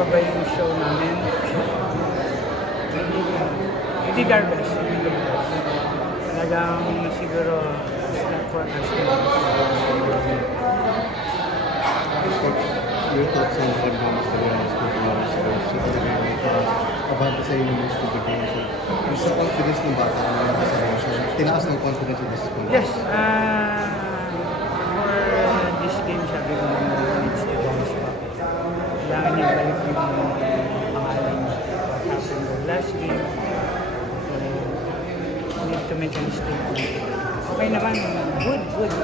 pa ba yung show namin? Hindi our best. Talagang siguro it's not for us. Your thoughts on the Ramos Marianas performance so talaga abante sa inyo most of the game. So, yung sa confidence ng bata na sa emotion, tinaas ng confidence in this point. Yes, for this game, sabi ko needs to bounce back. Kailangan niya balik yung pangalan what happened the last game. So, need to make a mistake. Okay naman, good. Focus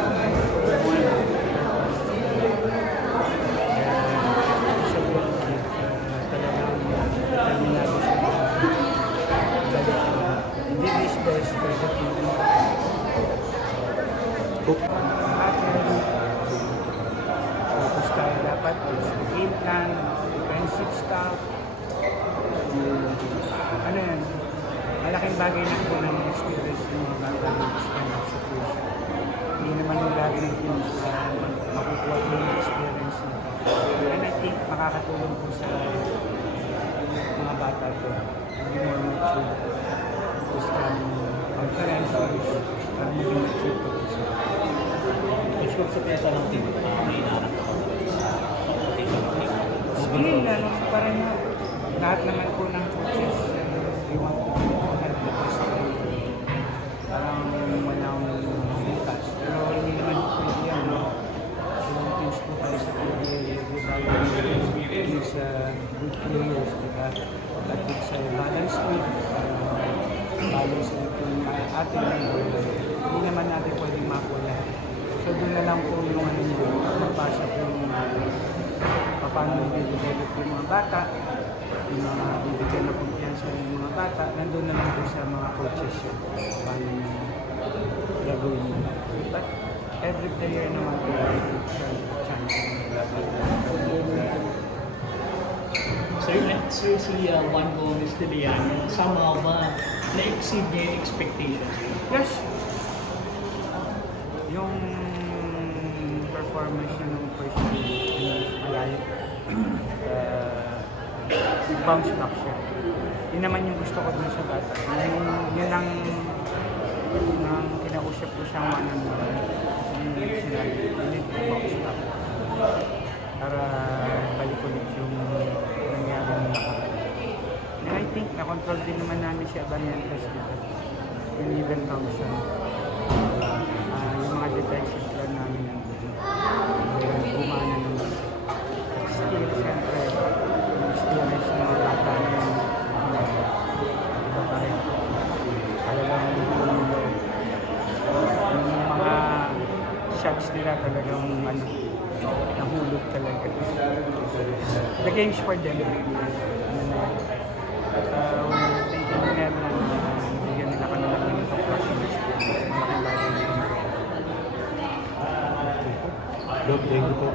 tayo dapat is the game plan, defensive stuff. Ano yan? Malaking bagay na po ng experience ng mga bata ng this kind of situation. Hindi naman yung lagi ng teams na makukuha ko yung experience nito. And I think makakatulong po sa mga bata ko. Hindi more mature. Tapos conferences, para maging mature po po sila. Expect sa pesa ng team, may inaarap ka pa Still, parang lahat naman po ng coaches, they want to help the best player. Parang walang bukas. Pero hindi naman pwede yan. Ilang teams po tayo sa PBA, good players, diba? At it's a balance with balance with ating hindi naman natin pwedeng makuha. So doon na lang po yung ano nyo, magpasok yung paano i-develop yung mga bata, yung mga bibigyan na kumpiyansa yung mga bata, nandun na lang po sa mga coaches yun, paano nyo gagawin nyo. But every player naman po ay chance. Sir, si Juan Gomez de Leon, somehow ba na-exceed niya yung expectations? Yes! Yung performance niya nung first game, malayo. Bounce back siya. Yun naman yung gusto ko dun sa bata. Yun ang kinausap ko siyang yung sinabi. You need to bounce back. Para balik ulit yung nangyari ng nakaraan. And I think na-control din naman namin si Abaniantes dito. Yung even function. Yung mga defensive plan namin nandun. Gumana naman. Still, siyempre, yung stillness ng mga bata na yun, iba pa rin. Talagang yung mga shots nila talagang nahulog talaga. The game's for them. At thank you nga na bigyan nila kami ng ganitong klaseng experience. Malaking bagay na yun. Thank you po.